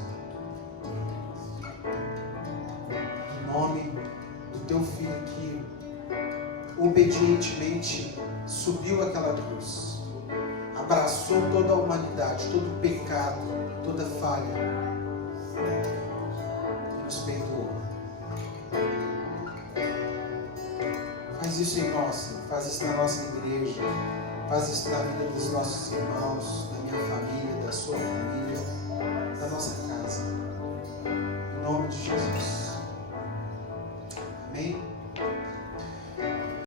Em nome do teu Filho que obedientemente subiu aquela cruz, abraçou toda a humanidade, todo o pecado, toda a falha e nos perdoou. Faz isso em nós, Senhor. Faz isso na nossa igreja, faz isso na vida dos nossos irmãos, da minha família, da sua família, da nossa casa. Em nome de Jesus. Amém?